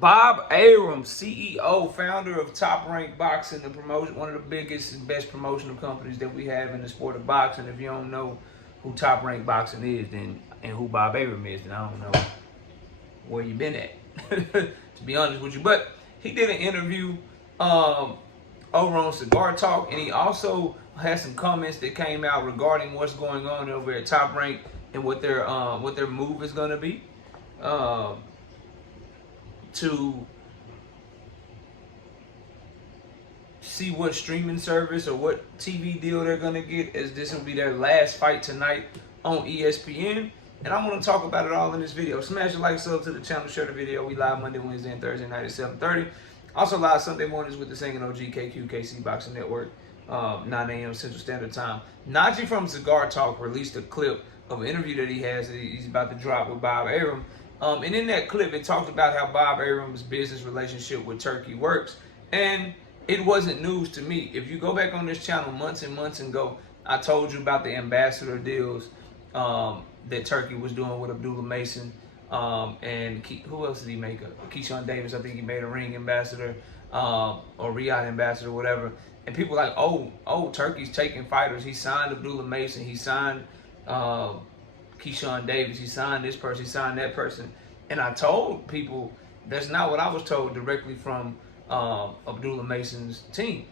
Bob Arum, CEO, founder of Top Rank Boxing, the promotion, one of the biggest and best promotional companies that we have in the sport of boxing. If you don't know who Top Rank Boxing is, then and who Bob Arum is, then I don't know where you been at, to be honest with you. But he did an interview over on Cigar Talk, and he also had some comments that came out regarding what's going on over at Top Rank and what their move is going to be. To see what streaming service or what TV deal they're going to get, as this will be their last fight tonight on ESPN. And I'm going to talk about it all in this video. Smash the like, sub to the channel, share the video. We live Monday, Wednesday, and Thursday night at 7:30. Also live Sunday mornings with the Singing OG KC Boxing Network, 9 a.m. Central Standard Time. Najee from Cigar Talk released a clip of an interview that he has that he's about to drop with Bob Arum. And in that clip, it talked about how Bob Arum's business relationship with Turkey works. And it wasn't news to me. If you go back on this channel months and months ago, I told you about the ambassador deals that Turkey was doing with Abdullah Mason. And who else did he make? Keyshawn Davis, I think he made a ring ambassador or Riyadh ambassador, whatever. And people were like, oh, Turkey's taking fighters. He signed Abdullah Mason. He signed Keyshawn Davis, he signed this person, he signed that person. And I told people that's not what I was told directly from Abdullah Mason's team.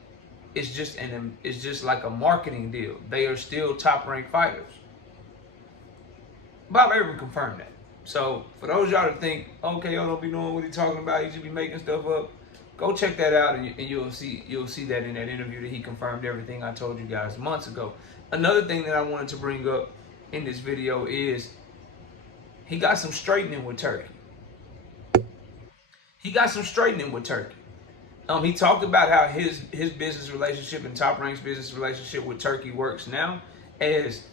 It's just like a marketing deal. They are still top-ranked fighters. Bob Arum confirmed that. So for those y'all to think, okay, y'all don't be knowing what he's talking about, he just be making stuff up, go check that out, and you'll see that in that interview that he confirmed everything I told you guys months ago. Another thing that I wanted to bring up in this video is he got some straightening with Turkey. He talked about how his business relationship and Top Rank's business relationship with Turkey works now, as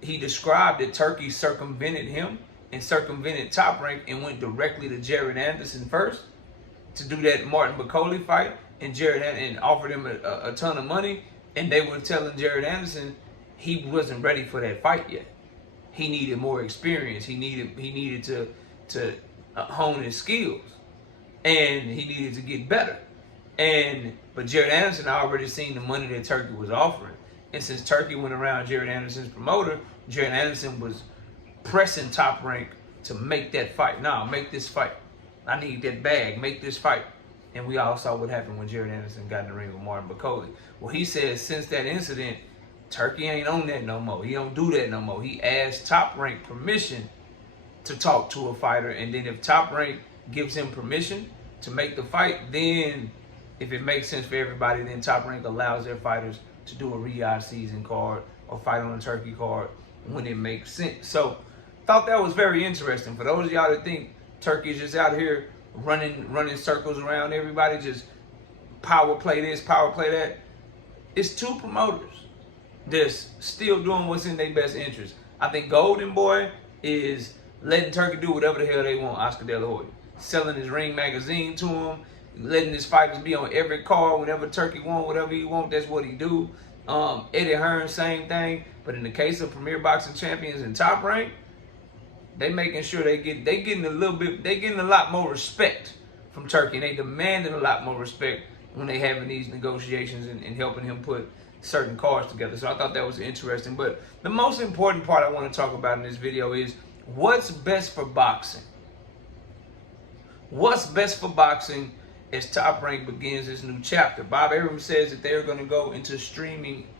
he described that Turkey circumvented him and circumvented Top Rank and went directly to Jared Anderson first to do that Martin McCauley fight, and offered him a ton of money, and they were telling Jared Anderson he wasn't ready for that fight yet. He needed more experience. He needed to hone his skills, and he needed to get better. But Jared Anderson already seen the money that Turkey was offering, and since Turkey went around Jared Anderson's promoter, Jared Anderson was pressing Top Rank to make that fight. Nah, make this fight. I need that bag. Make this fight. And we all saw what happened when Jared Anderson got in the ring with Martin McCauley. Well, he says since that incident, Turkey ain't on that no more. He don't do that no more. He asked Top Rank permission to talk to a fighter, and then if Top Rank gives him permission to make the fight, then if it makes sense for everybody, then Top Rank allows their fighters to do a Riyadh season card or fight on a Turkey card when it makes sense. So, thought that was very interesting. For those of y'all that think Turkey is just out here running circles around everybody, just power play this, power play that, it's two promoters that's still doing what's in their best interest. I think Golden Boy is letting Turkey do whatever the hell they want, Oscar De La Hoya. Selling his Ring magazine to him, letting his fighters be on every card whenever Turkey want, whatever he want, that's what he do. Eddie Hearn, same thing. But in the case of Premier Boxing Champions and Top Rank, they making sure they getting a lot more respect from Turkey, and they demanding a lot more respect when they having these negotiations and helping him put certain cards together. So I thought that was interesting. But the most important part I want to talk about in this video is what's best for boxing. What's best for boxing as Top Rank begins this new chapter? Bob Arum says that they're going to go into a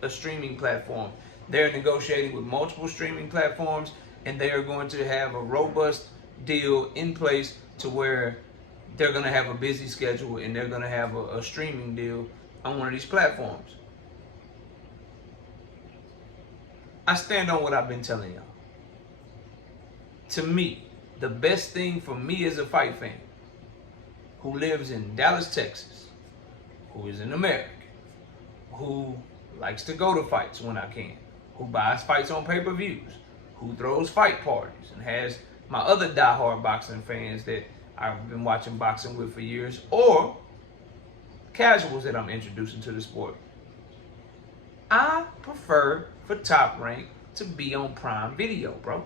streaming platform. They're negotiating with multiple streaming platforms, and they are going to have a robust deal in place to where they're going to have a busy schedule, and they're going to have a streaming deal on one of these platforms. I stand on what I've been telling y'all. To me, the best thing for me as a fight fan who lives in Dallas, Texas, who is an American, who likes to go to fights when I can, who buys fights on pay-per-views, who throws fight parties, and has my other diehard boxing fans that I've been watching boxing with for years, or casuals that I'm introducing to the sport. I prefer for Top Rank to be on Prime Video, bro.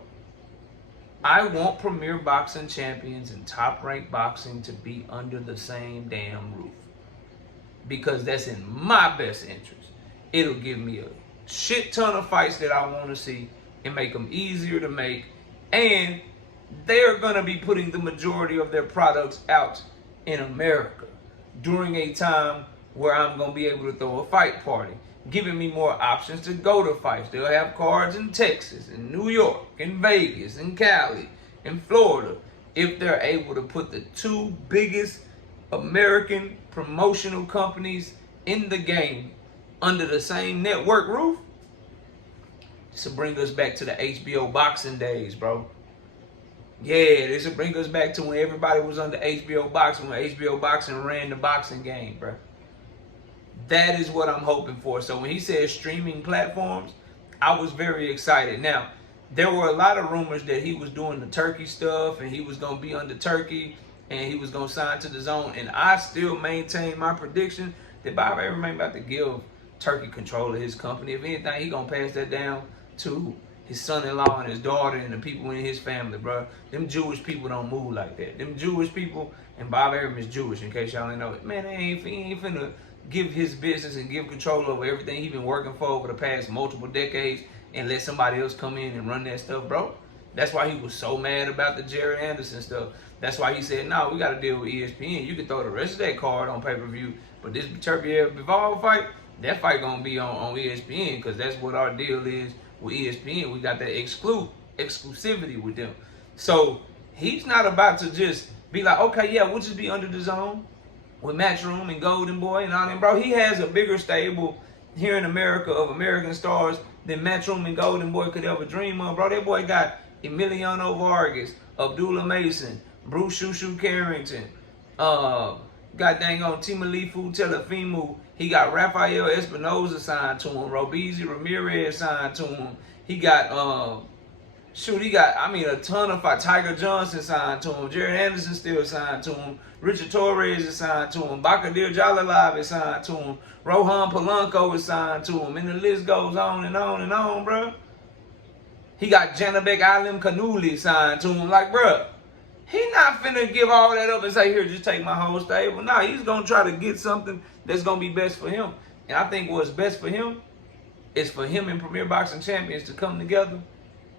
I want Premier Boxing Champions and Top Rank Boxing to be under the same damn roof. Because that's in my best interest. It'll give me a shit ton of fights that I want to see and make them easier to make. And they're going to be putting the majority of their products out in America during a time where I'm going to be able to throw a fight party, giving me more options to go to fights. They'll have cards in Texas, in New York, in Vegas, in Cali, in Florida. If they're able to put the two biggest American promotional companies in the game under the same network roof, this will bring us back to the HBO boxing days, bro. Yeah, this will bring us back to when everybody was under HBO boxing, when HBO boxing ran the boxing game, bro. That is what I'm hoping for. So when he said streaming platforms, I was very excited. Now, there were a lot of rumors that he was doing the Turkey stuff and he was going to be under Turkey and he was going to sign to the zone. And I still maintain my prediction that Bob Arum ain't about to give Turkey control of his company. If anything, he going to pass that down to his son-in-law and his daughter and the people in his family, bro. Them Jewish people don't move like that. Them Jewish people, and Bob Arum is Jewish, in case y'all ain't know it. Man, he ain't finna give his business and give control over everything he been working for over the past multiple decades and let somebody else come in and run that stuff, bro. That's why he was so mad about the Jared Anderson stuff. That's why he said, no, we got to deal with ESPN. You can throw the rest of that card on pay-per-view, but this Turkey Bivol fight, that fight going to be on ESPN because that's what our deal is with ESPN. We got that exclusivity with them. So he's not about to just be like, okay, yeah, we'll just be under the zone with Matchroom and Golden Boy and all them, bro. He has a bigger stable here in America of American stars than Matchroom and Golden Boy could ever dream of, bro. That boy got Emiliano Vargas, Abdullah Mason, Bruce Shushu Carrington, got dang on Timalifu Telefimu. He got Rafael Espinoza signed to him, Robeisy Ramirez signed to him. He got a ton of fight. Tiger Johnson signed to him. Jared Anderson still signed to him. Richard Torres is signed to him. Bakadir Jalalav is signed to him. Rohan Polanco is signed to him. And the list goes on and on and on, bro. He got Janabek Alim Kanuli signed to him. Like, bro, he not finna give all that up and say, here, just take my whole stable. Nah, he's gonna try to get something that's gonna be best for him. And I think what's best for him is for him and Premier Boxing Champions to come together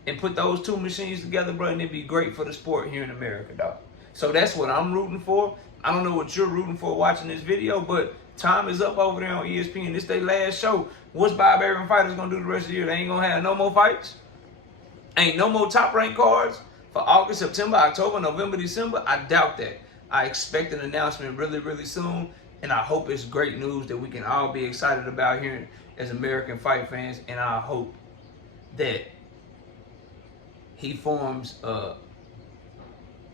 and put those two machines together, bro, and it'd be great for the sport here in America, dog. So that's what I'm rooting for. I don't know what you're rooting for watching this video, but time is up over there on ESPN. This their last show. What's Bob Arum fighters gonna do the rest of the year? They ain't gonna have no more fights? Ain't no more top rank cards for August, September, October, November, December? I doubt that. I expect an announcement really, really soon, and I hope it's great news that we can all be excited about here as American fight fans, and I hope that he forms a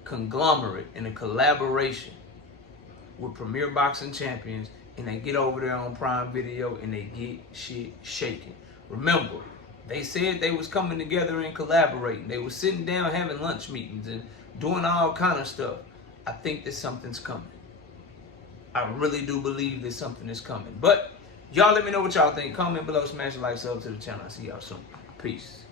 conglomerate and a collaboration with Premier Boxing Champions, and they get over there on Prime Video and they get shit shaking. Remember, they said they was coming together and collaborating. They was sitting down having lunch meetings and doing all kind of stuff. I think that something's coming. I really do believe that something is coming. But y'all let me know what y'all think. Comment below, smash the like, sub to the channel. I'll see y'all soon. Peace.